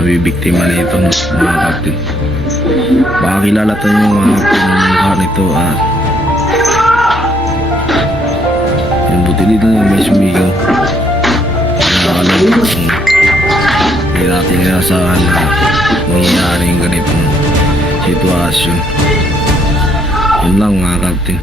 Nabibiktima na ito mga kapatid. Baka kilala tayo yung mga kapatid ng mukha nito at yung buti dito yung may sumigaw. Nakakalabas hindi natin inasahan na mangyayari yung ganitong sitwasyon. Yun lang mga kapatid.